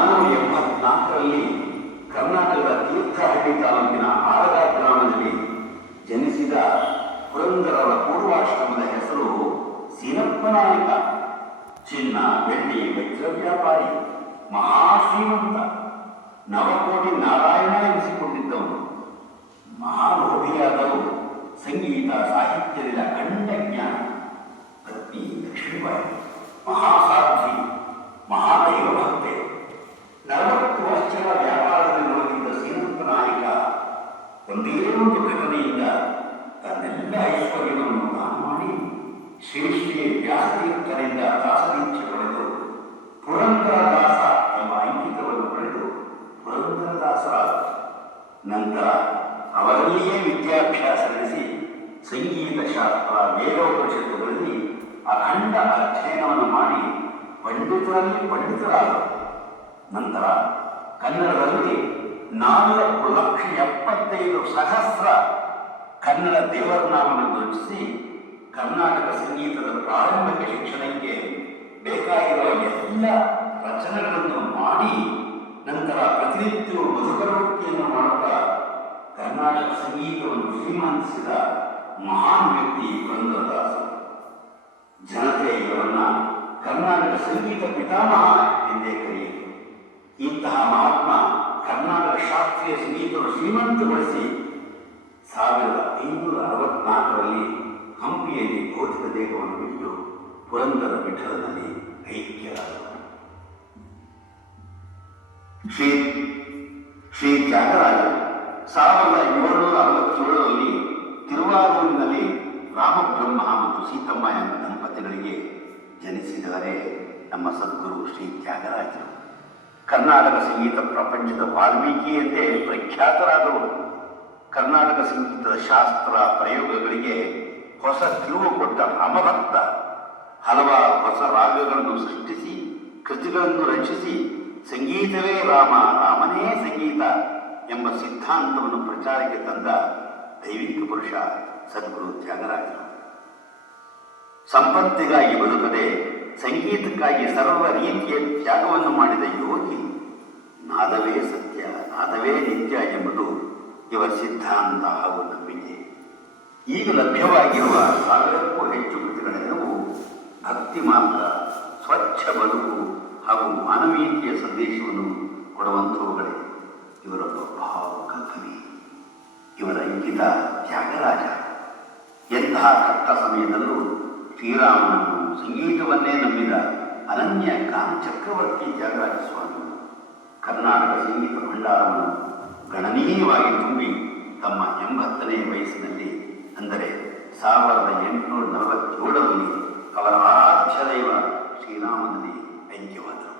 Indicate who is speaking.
Speaker 1: ನಾನು ಎಂಬತ್ನಾಲ್ಕರಲ್ಲಿ ಕರ್ನಾಟಕದ ತೀರ್ಥಹಳ್ಳಿ ತಾಲೂಕಿನ ಆರಗ ಗ್ರಾಮದಲ್ಲಿ ಜನಿಸಿದ ಪುರಂದರರ ಪೂರ್ವಾಶ್ರಮದ ಹೆಸರು ಸೀನಪ್ಪನಾಯಕ. ಚಿನ್ನ, ಬೆಳ್ಳಿ, ವಜ್ರ ವ್ಯಾಪಾರಿ, ಮಹಾಶ್ರೀಮಂತ, ನವಕೋಟಿ ನಾರಾಯಣ ಎನಿಸಿಕೊಂಡಿದ್ದವನು. ಮಹಾಲೋಭಿಯಾದವರು ಸಂಗೀತ ಸಾಹಿತ್ಯದ ಖಂಡ ಜ್ಞಾನ ಪತ್ನಿ ಲಕ್ಷ್ಮೀಬಾಯಿ ಮಹಾಸಾಧ್ವಿ ಒಂದೇ ಒಂದು ಘಟನೆಯಿಂದ ತನ್ನೆಲ್ಲ ಐಶ್ವರ್ಯವನ್ನು ದಾನ ಮಾಡಿ ಶ್ರೀ ಶ್ರೀ ವ್ಯಾಸತೀರ್ಥರಿಂದ ದಾಸದೀಕ್ಷೆ ಪಡೆದು ಪುರಂದರದಾಸ ಎಂಬ ಅಂಕಿತವನ್ನು ಪಡೆದು ಪುರಂದರದಾಸರಾದ ನಂತರ ಅವರಲ್ಲಿಯೇ ವಿದ್ಯಾಭ್ಯಾಸ ನಡೆಸಿ ಸಂಗೀತ ಶಾಸ್ತ್ರ ವೇದೋಪನಿಷತ್ತುಗಳಲ್ಲಿ ಅಖಂಡ ಅಧ್ಯಯನವನ್ನು ಮಾಡಿ ಪಂಡಿತರಲ್ಲಿ ಪಂಡಿತರಾದರು. ನಂತರ ಕನ್ನಡದಲ್ಲಿ ನಾಲ್ಕು ಲಕ್ಷ ಎಪ್ಪತ್ತೈದು ಸಹಸ್ರ ಕನ್ನಡ ದೇವರ ನಾಮವನ್ನು ರಚಿಸಿ ಕರ್ನಾಟಕ ಸಂಗೀತದ ಪ್ರಾರಂಭಿಕ ಶಿಕ್ಷಣಕ್ಕೆ ಬೇಕಾಗಿರುವ ಎಲ್ಲ ರಚನೆಗಳನ್ನು ಮಾಡಿ ನಂತರ ಪ್ರತಿನಿತ್ಯ ಮಧುಕರೋಕ್ತಿಯನ್ನು ಮಾಡುತ್ತಾ ಕರ್ನಾಟಕ ಸಂಗೀತವನ್ನು ಶ್ರೀಮಂತಿಸಿದ ಮಹಾನ್ ವ್ಯಕ್ತಿ ಪುರಂದರದಾಸರು ಜನತೆ ಇವರನ್ನ ಕರ್ನಾಟಕ ಸಂಗೀತ ಪಿತಾಮಹ ಎಂದೇ ಕರೆಯಿತು ಇಂತಹ ಮಹಾತ್ಮ ಕರ್ನಾಟಕ ಶಾಸ್ತ್ರೀಯ ಸಂಗೀತವನ್ನು ಶ್ರೀಮಂತಗೊಳಿಸಿ ಸಾವಿರದ ಐನೂರ ಅರವತ್ನಾಲ್ಕರಲ್ಲಿ ಹಂಪಿಯಲ್ಲಿ ಭೌತಿಕ ದೇಹವನ್ನು ಬಿಟ್ಟು ಪುರಂದರ ವಿಠಲದಲ್ಲಿ ಐಕ್ಯರಾದರು. ಶ್ರೀ ಶ್ರೀ ತ್ಯಾಗರಾಜ ಸಾವಿರದ ಏಳುನೂರ ಅರವತ್ತೇಳರಲ್ಲಿ ತಿರುವಾರೂರಿನಲ್ಲಿ ರಾಮಬ್ರಹ್ಮ ಮತ್ತು ಸೀತಮ್ಮ ಎಂಬ ದಂಪತಿಗಳಿಗೆ ಜನಿಸಿದವರೇ ನಮ್ಮ ಸದ್ಗುರು ಶ್ರೀ ತ್ಯಾಗರಾಜರು. ಕರ್ನಾಟಕ ಸಂಗೀತ ಪ್ರಪಂಚದ ವಾಲ್ಮೀಕಿ ಎಂದೇ ಪ್ರಖ್ಯಾತರಾದವರು. ಕರ್ನಾಟಕ ಸಂಗೀತದ ಶಾಸ್ತ್ರ ಪ್ರಯೋಗಗಳಿಗೆ ಹೊಸ ತಿರುವು ಕೊಟ್ಟ ರಾಮಭಕ್ತ ಹಲವಾರು ಹೊಸ ರಾಗಗಳನ್ನು ಸೃಷ್ಟಿಸಿ, ಕೃತಿಗಳನ್ನು ರಚಿಸಿ, ಸಂಗೀತವೇ ರಾಮ, ರಾಮನೇ ಸಂಗೀತ ಎಂಬ ಸಿದ್ಧಾಂತವನ್ನು ಪ್ರಚಾರಕ್ಕೆ ತಂದ ದೈವಿಕ ಪುರುಷ ಸದ್ಗುರು ತ್ಯಾಗರಾಜ ಸಂಪತ್ತಿಗಾಗಿ ಬದುಕದೆ ಸಂಗೀತಕ್ಕಾಗಿ ಸರ್ವ ರೀತಿಯ ತ್ಯಾಗವನ್ನು ಮಾಡಿದ ನಾದವೇ ಸತ್ಯ ನಾದವೇ ನಿತ್ಯ ಎಂಬುದು ಇವರ ಸಿದ್ಧಾಂತ ಹಾಗೂ ನಂಬಿಕೆ. ಈಗ ಲಭ್ಯವಾಗಿರುವ ಸಾವಿರಕ್ಕೂ ಹೆಚ್ಚು ಕೃತಿಗಳೆಲ್ಲವೂ ಭಕ್ತಿ ಮಾರ್ಗ ಸ್ವಚ್ಛ ಬದುಕು ಹಾಗೂ ಮಾನವೀಯತೆಯ ಸಂದೇಶವನ್ನು ಕೊಡುವಂಥವುಗಳೇ. ಇವರೊಬ್ಬ ಭಾವುಕ ಕವಿ, ಇವರ ಇಂಗಿತ ತ್ಯಾಗರಾಜ. ಎಂತಹ ಕಷ್ಟ ಸಮಯದಲ್ಲೂ ಶ್ರೀರಾಮನನ್ನು ಸಂಗೀತವನ್ನೇ ನಂಬಿದ ಅನನ್ಯ ಕಾಮ ಚಕ್ರವರ್ತಿ ತ್ಯಾಗರಾಜ ಸ್ವಾಮಿ. ಸೀಮಿತ ಭಂಡಾರವನ್ನು ಗಣನೀಯವಾಗಿ ತುಂಬಿ ತಮ್ಮ ಎಂಬತ್ತನೇ ವಯಸ್ಸಿನಲ್ಲಿ, ಅಂದರೆ ಸಾವಿರದ ಎಂಟುನೂರ ನಲವತ್ತೇಳರಲ್ಲಿ ಅವರ ಆರಾಧ್ಯ ದೈವ ಶ್ರೀರಾಮನಲ್ಲಿ ಐಕ್ಯವಾದರು.